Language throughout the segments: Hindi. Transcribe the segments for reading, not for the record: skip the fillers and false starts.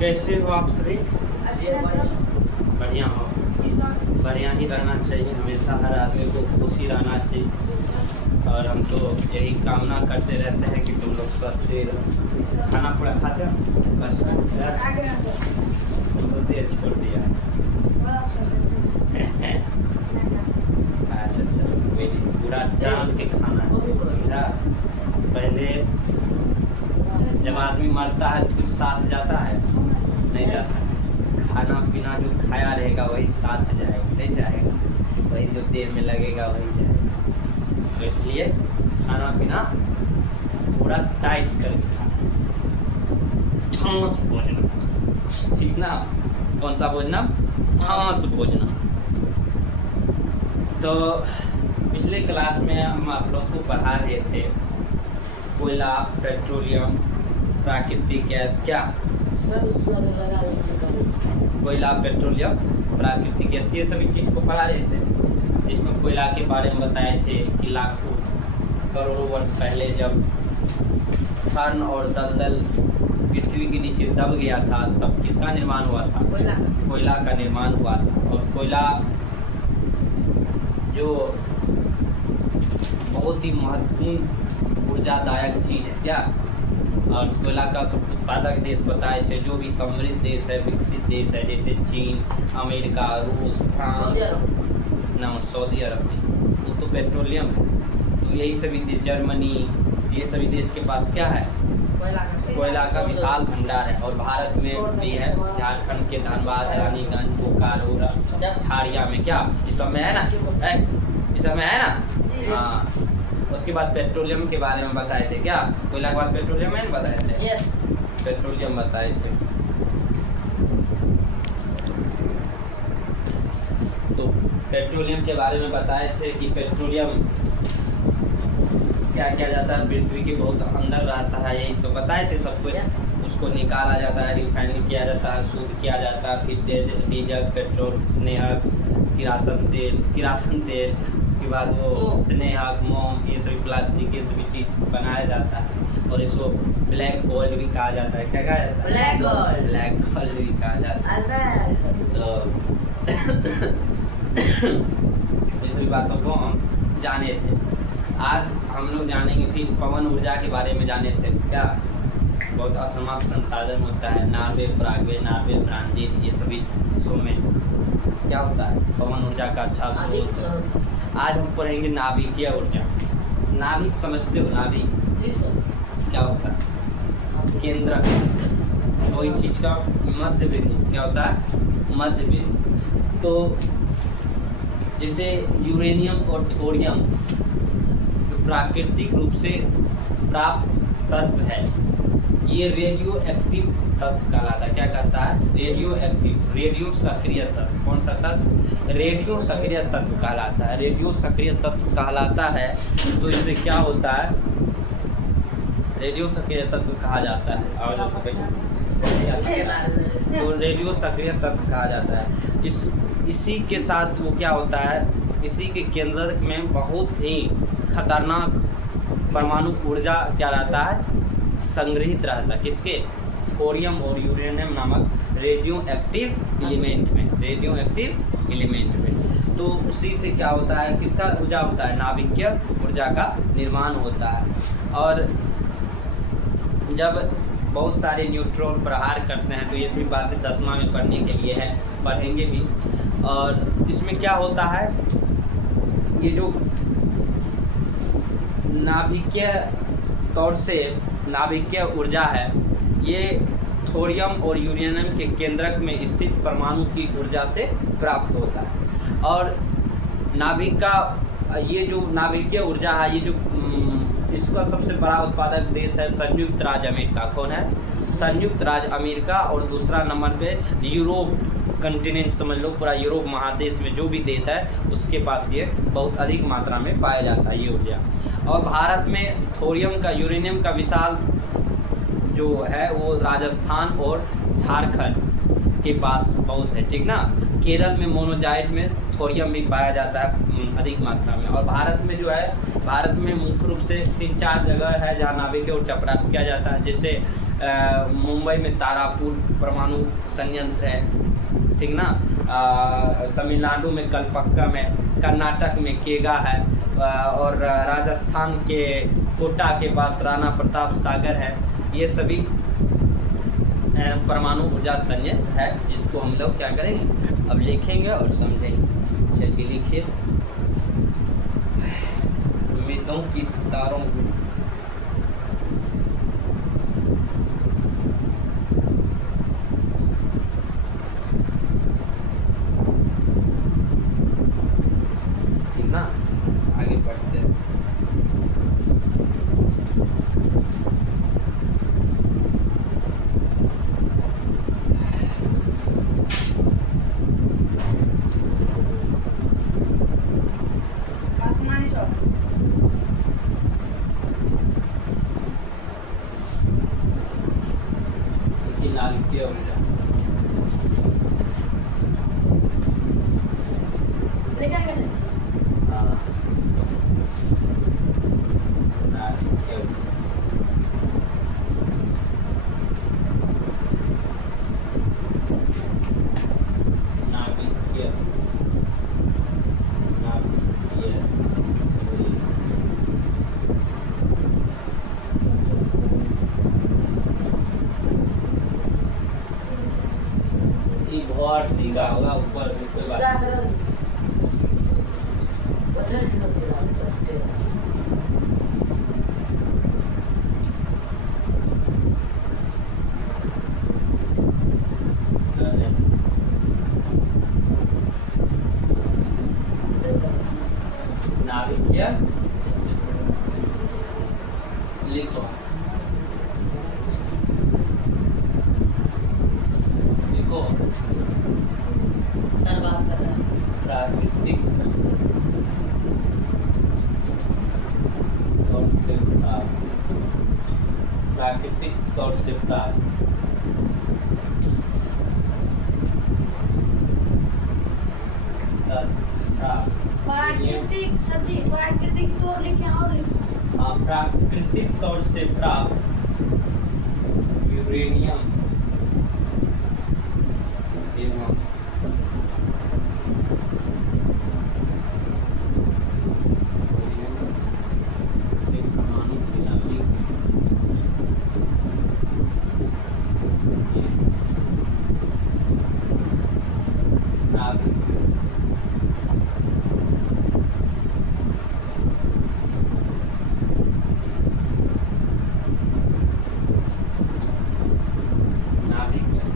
कैसे हो आप सभी? बढ़िया हो? बढ़िया ही रहना चाहिए, हमेशा हर आदमी को खुशी रहना चाहिए। और हम तो यही कामना करते रहते हैं कि तुम लोग स्वस्थ रहो। खाना पूरा खाते हो? तो देर छोड़ दिया। अच्छा चलो कोई नहीं, पूरा जान के खाना है, समझा? पहले जब आदमी मरता है तो कुछ साथ जाता है? नहीं जाता। खाना पीना जो खाया रहेगा वही साथ जाएगा, नहीं जाएगा। वही जो देर में लगेगा वही जाएगा। तो इसलिए खाना पीना पूरा टाइट करके खाना, ठोस भोजन, ठीक ना? कौन सा भोजन? ठोस भोजन। तो पिछले क्लास में हम आप लोग को पढ़ा रहे थे कोयला, पेट्रोलियम, प्राकृतिक गैस, क्या कोयला, पेट्रोलियम, प्राकृतिक गैस, ये सभी चीज़ को पढ़ा रहे थे। जिसमें कोयला के बारे में बताए थे कि लाखों करोड़ों वर्ष पहले जब फर्न और दलदल पृथ्वी के नीचे दब गया था तब किसका निर्माण हुआ था? कोयला का निर्माण हुआ था। और कोयला जो बहुत ही महत्वपूर्ण ऊर्जादायक चीज़ है, क्या? और कोयला का सब उत्पादक देश बताए थे, जो भी समृद्ध देश है, विकसित देश है, जैसे चीन, अमेरिका, रूस, फ्रांस, सऊदी अरब में, वो तो पेट्रोलियम है। तो यही सभी देश, जर्मनी, ये सभी देश के पास क्या है? कोयला का विशाल भंडार है। और भारत में भी है, झारखंड के धनबाद, रानीगंज, बोकारो, झाड़िया में, क्या इस सब में है ना? इस सब में है ना? हाँ। उसके बाद पेट्रोलियम के बारे में बताए थे, क्या? कोयला के बाद पेट्रोलियम में बताए थे? यस, पेट्रोलियम बताए थे। तो पेट्रोलियम के बारे में बताए थे कि पेट्रोलियम क्या किया जाता है, पृथ्वी के बहुत अंदर रहता है, यही सब बताए थे सब कुछ। उसको निकाला जाता है, रिफाइनिंग किया जाता है, शुद्ध किया जाता है, फिर डीजल, पेट्रोल, स्नेहक, किरासन तेल, उसके बाद वो स्नेहक, मोम, ये सभी प्लास्टिक, ये सभी चीज़ बनाया जाता है। और इसको ब्लैक गोल्ड भी कहा जाता है। क्या कहा जाता है? ब्लैक गोल्ड भी कहा जाता है। तो इस सभी बातों को हम जाने थे। आज हम लोग जानेंगे फिर पवन ऊर्जा के बारे में जाने थे, क्या? बहुत असमाप्त संसाधन होता है, नार्वे, पराग्वे, ब्राज़ील, ये सभी देशों में क्या होता है? पवन ऊर्जा का अच्छा स्रोत है। आज हम पढ़ेंगे नाभिकीय ऊर्जा। नाभिक समझते हो? नाभिक क्या होता है? केंद्रक, कोई चीज़ का मध्य बिंदु। क्या होता है? मध्य बिंदु। तो जैसे यूरेनियम और थोरियम प्राकृतिक रूप से प्राप्त तत्व है, ये रेडियो एक्टिव तत्व कहलाता है। क्या कहता है? रेडियो एक्टिव, रेडियो सक्रिय तत्व। कौन सा तत्व? रेडियो सक्रिय तत्व कहलाता है। रेडियो सक्रिय तत्व कहलाता है। तो इससे क्या होता है? रेडियो सक्रिय तत्व कहा जाता है। और तो रेडियो सक्रिय तत्व कहा जाता है। इसी के साथ वो क्या होता है? इसी के केंद्र में बहुत ही खतरनाक परमाणु ऊर्जा क्या रहता है? संग्रहित रहता है। किसके? थोरियम और यूरेनियम नामक रेडियो एक्टिव एलिमेंट में। रेडियो एक्टिव एलिमेंट में। तो उसी से क्या होता है? किसका ऊर्जा होता है? नाभिकीय ऊर्जा का निर्माण होता है। और जब बहुत सारे न्यूट्रॉन प्रहार करते हैं तो ये सभी बातें 10वां में पढ़ने के लिए है, पढ़ेंगे भी। और इसमें क्या होता है? ये जो नाभिकीय तौर से नाभिकीय ऊर्जा है, ये थोरियम और यूरेनियम के केंद्रक में स्थित परमाणु की ऊर्जा से प्राप्त होता है। और नाभिक का ये जो नाभिकीय ऊर्जा है, ये जो इसका सबसे बड़ा उत्पादक देश है संयुक्त राज्य अमेरिका। कौन है? संयुक्त राज्य अमेरिका। और दूसरा नंबर पे यूरोप कंटिनेंट, समझ लो पूरा यूरोप महादेश में जो भी देश है उसके पास ये बहुत अधिक मात्रा में पाया जाता है ये ऊर्जा। और भारत में थोरियम का, यूरेनियम का विशाल जो है वो राजस्थान और झारखंड के पास बहुत है, ठीक ना? केरल में मोनोजाइट में थोरियम भी पाया जाता है अधिक मात्रा में। और भारत में जो है भारत में मुख्य रूप से 3-4 जगह है जहाँ नाभिकीय ऊर्जा प्राप्त किया जाता है, जैसे मुंबई में तारापुर परमाणु संयंत्र है, ठीक ना। तमिलनाडु में कलपक्कम है, कर्नाटक में केगा है, और राजस्थान के कोटा के पास राणा प्रताप सागर है। ये सभी परमाणु ऊर्जा संयंत्र है, जिसको हम लोग क्या करेंगे, अब लिखेंगे और समझेंगे। चलिए लिखिए। उम्मीदों की सितारों को ना, आगे बढ़ते हैं। नाभिकीय ऊर्जा और सीधा होगा, ऊपर से कोई बात नाभिकीय लिखो, लिखो प्राकृतिक तौर से प्राप्त, प्राकृतिक तौर से प्राप्त प्राकृतिक सब्जी, प्राकृतिक तो लिखे और हाँ, प्राकृतिक तौर से प्राप्त यूरेनियम एवं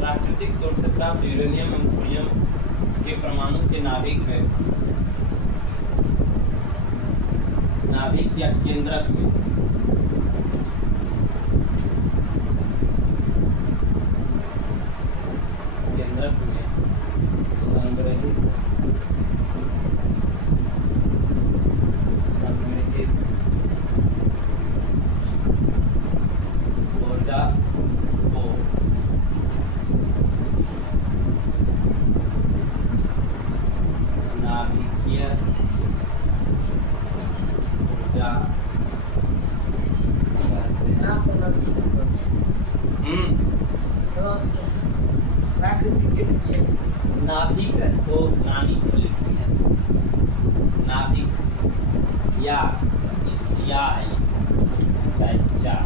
प्राकृतिक तौर से प्राप्त यूरेनियम एवं थोरियम के परमाणु के नाभिक में, नाभिक या केंद्रक में संग्रहित ऊर्जा को नाभिकीय ऊर्जा प्राकृतिक के पीछे नाभिक है तो नाभिक को लिख दिया, नाभिक या इस या है अच्छा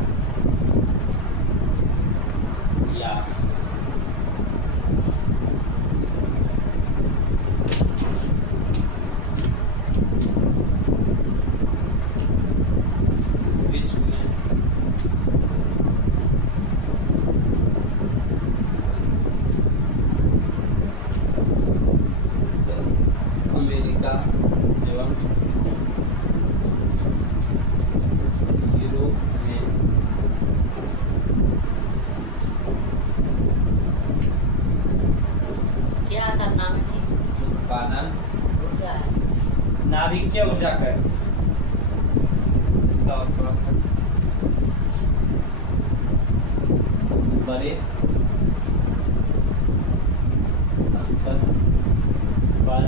या विश्व में अमेरिका एवं यूरोप में क्या सर नाम की उत्पादन ऊर्जा है, नाभिकीय ऊर्जा का इसका उत्पादन बड़े स्तर पर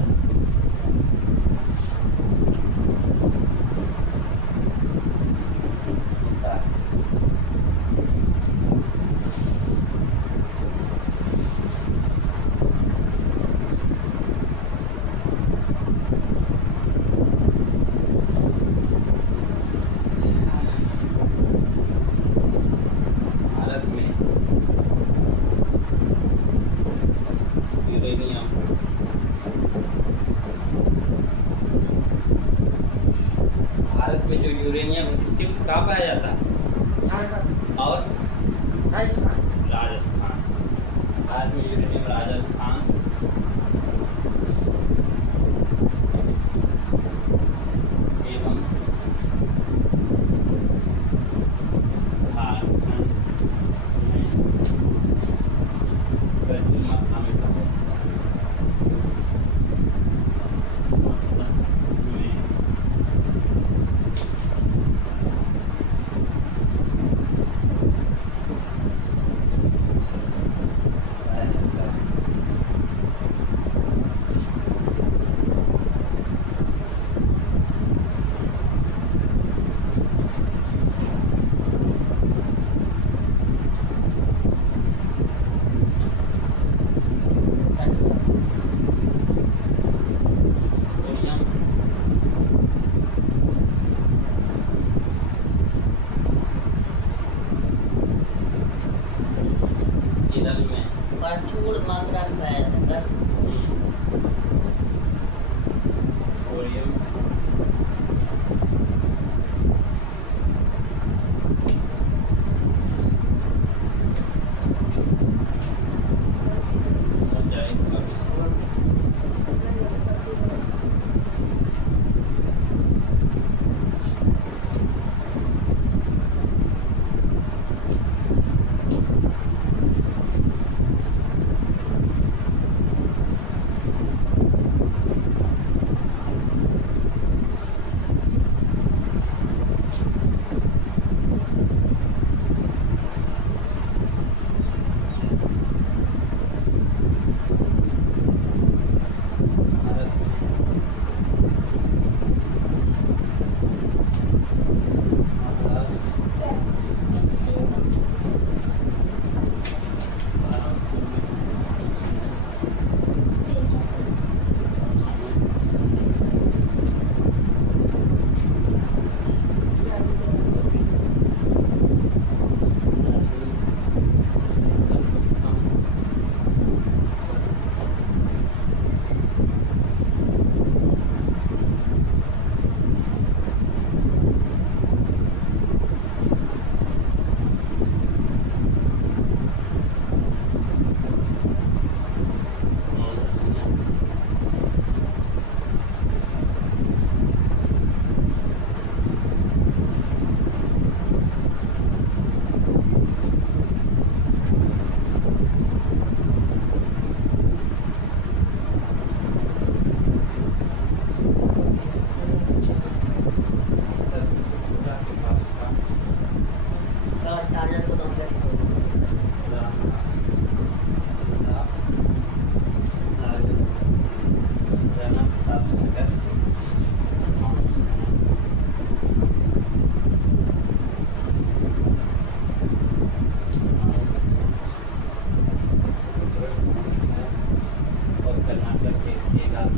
किसके कहाँ पाया जाता है? झारखंड, और राजस्थान। राजस्थान। भारत में यूरेनियम राजस्थान एवं झारखंड में प्रचुर मात्रा में पाया जाता है। सोडियम इधर में प्रचुर मात्रा में पाया जाता है सर। सोडियम सर चार्जर को दम करके और कर्नाटक के केदार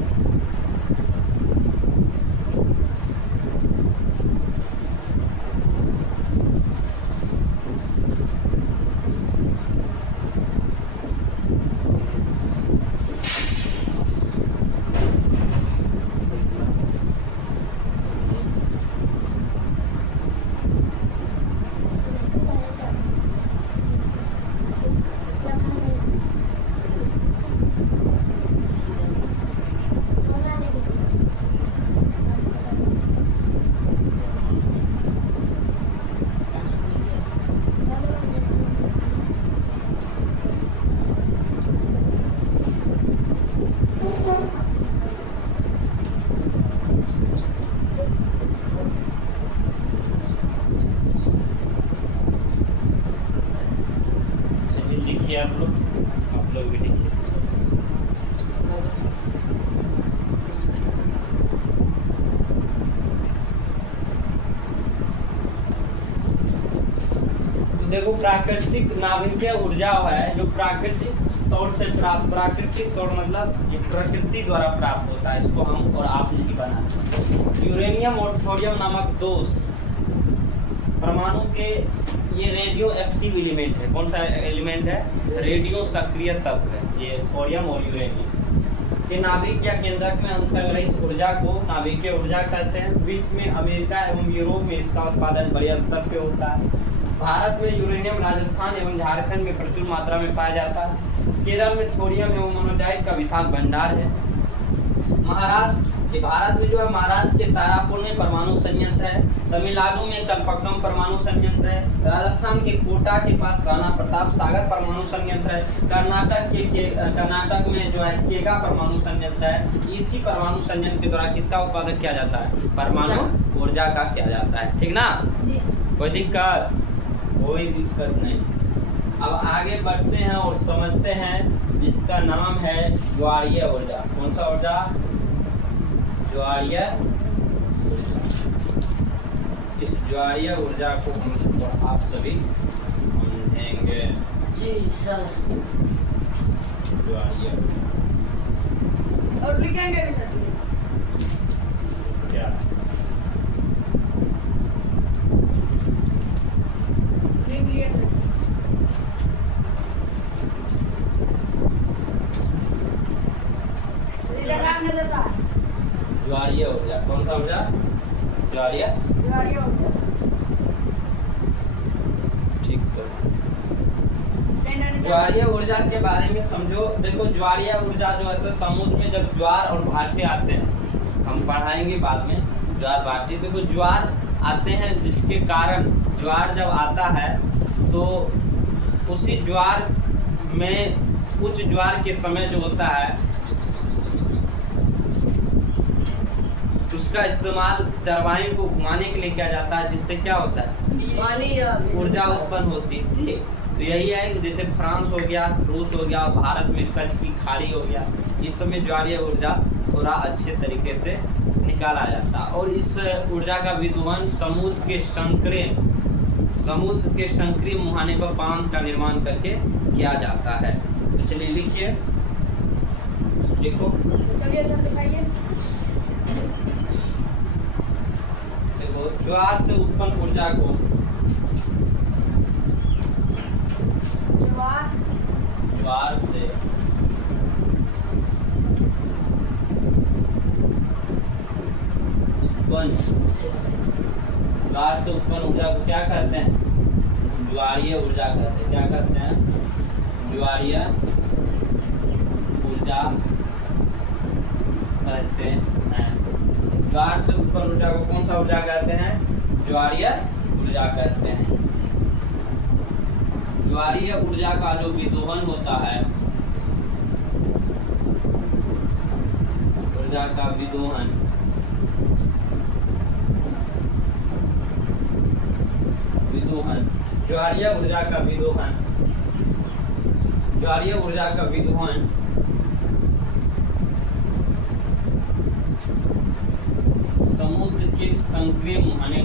लिखिए आप लोग भी लिखिए। तो देखो प्राकृतिक नाभिकीय ऊर्जा है जो प्राकृतिक तौर से प्राप्त, प्राकृतिक तौर मतलब ये प्रकृति द्वारा प्राप्त होता है, इसको हम और आप नहीं बना। यूरेनियम और थोरियम नामक दो परमाणु के ये रेडियो एक्टिव एलिमेंट है। कौन सा एलिमेंट है? रेडियो सक्रिय तत्व है ये थोरियम और यूरेनियम। कि नाभिक या केंद्रक में अंतर्संग्रहित ऊर्जा को नाभिकीय ऊर्जा कहते हैं। विश्व में अमेरिका एवं यूरोप में इसका उत्पादन बड़े स्तर पे होता है। भारत में यूरेनियम राजस्थान एवं झारखंड में प्रचुर मात्रा में पाया जाता है। केरल में थोरियम एवं मोनाजाइट का विशाल भंडार है। महाराष्ट्र के भारत में जो है महाराष्ट्र के तारापुर में परमाणु संयंत्र है। तमिलनाडु में कल्पक्कम परमाणु संयंत्र है। राजस्थान के कोटा के पास राणा प्रताप सागर परमाणु संयंत्र है। कर्नाटक में जो है केगा परमाणु संयंत्र है। इसी परमाणु संयंत्र के द्वारा किसका उत्पादन किया जाता है? परमाणु ऊर्जा का किया जाता है। ठीक ना? कोई दिक्कत? कोई दिक्कत नहीं। अब आगे बढ़ते हैं और समझते हैं जिसका नाम है ज्वारीय ऊर्जा। कौन सा ऊर्जा? ज्वारीय ऊर्जा। इस ज्वारीय ऊर्जा को हम आप सभी समझेंगे। जी सर। ज्वारीय और लिखेंगे भी सर। क्या? लिख लिए सर। इधर काम न देता। ज्वारीय ऊर्जा। कौन सा ऊर्जा? ज्वारीय। ठीक है। ज्वारीय ऊर्जा के बारे में समझो। देखो ज्वारीय ऊर्जा जो है तो समुद्र में जब ज्वार और भाटे आते हैं, हम पढ़ाएंगे बाद में ज्वार भाटे। देखो ज्वार आते हैं जिसके कारण ज्वार जब आता है तो उसी ज्वार में उच्च ज्वार के समय जो होता है उसका इस्तेमाल टरबाइन को घुमाने के लिए किया जाता है, जिससे क्या होता है? ऊर्जा उत्पन्न होती है। ठीक, तो यही है जैसे फ्रांस हो गया, रूस हो गया, भारत में कच्छ की खाड़ी हो गया, इस समय ज्वारीय ऊर्जा थोड़ा अच्छे तरीके से निकाला जाता है। और इस ऊर्जा का विद्युत समुद्र के संक्रीय मुहाने पर बांध का निर्माण करके किया जाता है। तो चलिए लिखिए, लिखो। चलिए सर दिखाइए। देखो ज्वार से उत्पन्न ऊर्जा को ज्वार से उत्पन्न ऊर्जा को क्या कहते हैं? ज्वारीय ऊर्जा कहते हैं। क्या कहते हैं? ज्वारीय ऊर्जा कहते हैं। ज्वार से उत्पन्न ऊर्जा को कौन सा ऊर्जा कहते हैं? ज्वारीय ऊर्जा कहते हैं। ज्वारीय ऊर्जा का जो विदोहन होता है, ऊर्जा का विदोहन ज्वारीय ऊर्जा का विदोहन समुद्र के संक्रीय मुहाने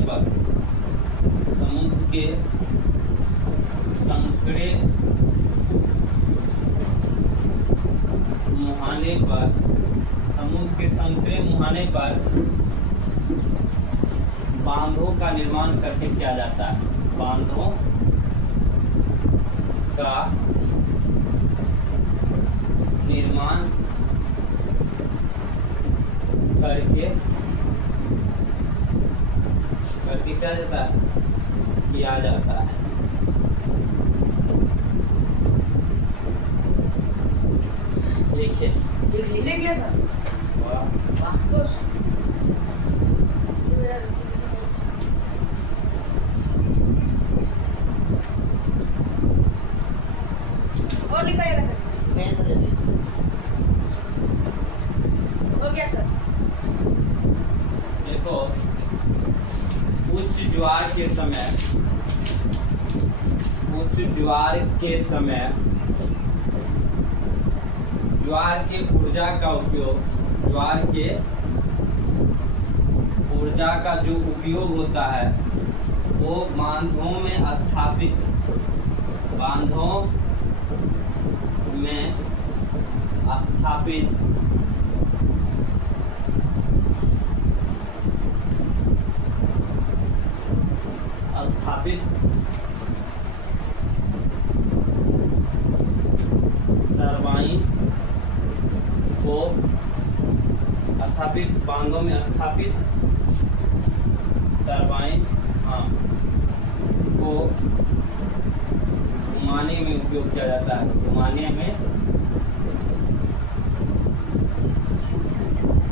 पर बांधों का निर्माण करके किया जाता है। बांधों का निर्माण करके क्या जाता है? किया जाता है। लिखिए। लिख लिया सर। और लिखाइएगा सर। मैं सर जल्दी। हो गया सर। देखो उच्च ज्वार के समय ज्वार के ऊर्जा का उपयोग, ज्वार के ऊर्जा का जो उपयोग होता है वो बांधों में स्थापित टरबाइन को बांधों में स्थापित टरबाइन को घुमाने में उपयोग किया जाता है। घुमाने में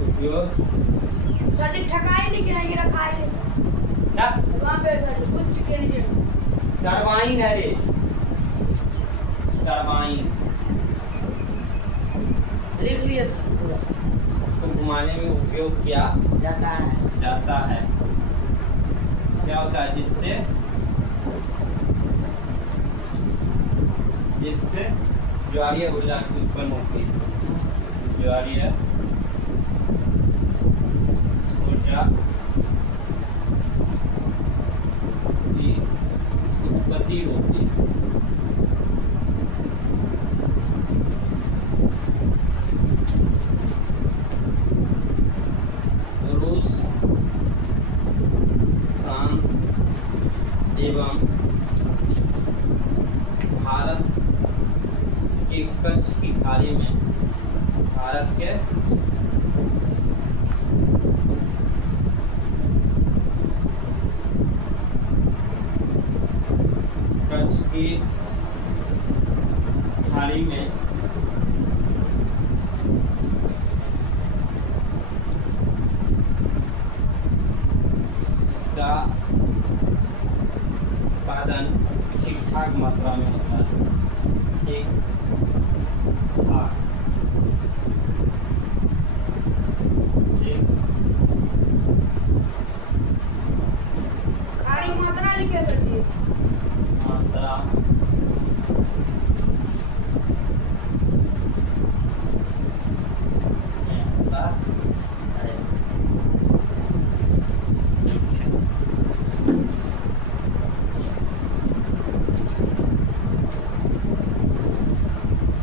उपयोग सर ठकाई नहीं क्या ये रखा है क्या वहाँ पे सर कुछ के नीचे टरबाइन है रे, टरबाइन लिख लिया सर पूरा को घुमाने में उपयोग किया जाता है। क्या होता है जिससे ज्वारीय ऊर्जा उत्पन्न होती है। ज्वारीय ऊर्जा की उत्पत्ति होती है। रूस, फ्रांस एवं भारत के कच्छ की खाड़ी में भारत के कच्छ की खाड़ी में इसका उत्पादन ठीक ठाक मात्रा में होता है। ठीक ठाक ठीक खाड़ी मात्रा लिखे सर जी मात्रा में होता है।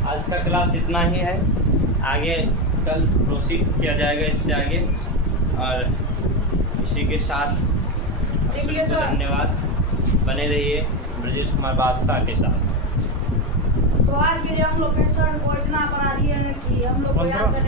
आज का क्लास इतना ही है, आगे कल प्रोसीड किया जाएगा इससे आगे। और इसी के साथ आप सभी को धन्यवाद। बने रहिए ब्रजेश कुमार बादशाह के साथ। तो आज के लिए हम लोग के सर को इतना अपराधी है कि हम लोग को याद करने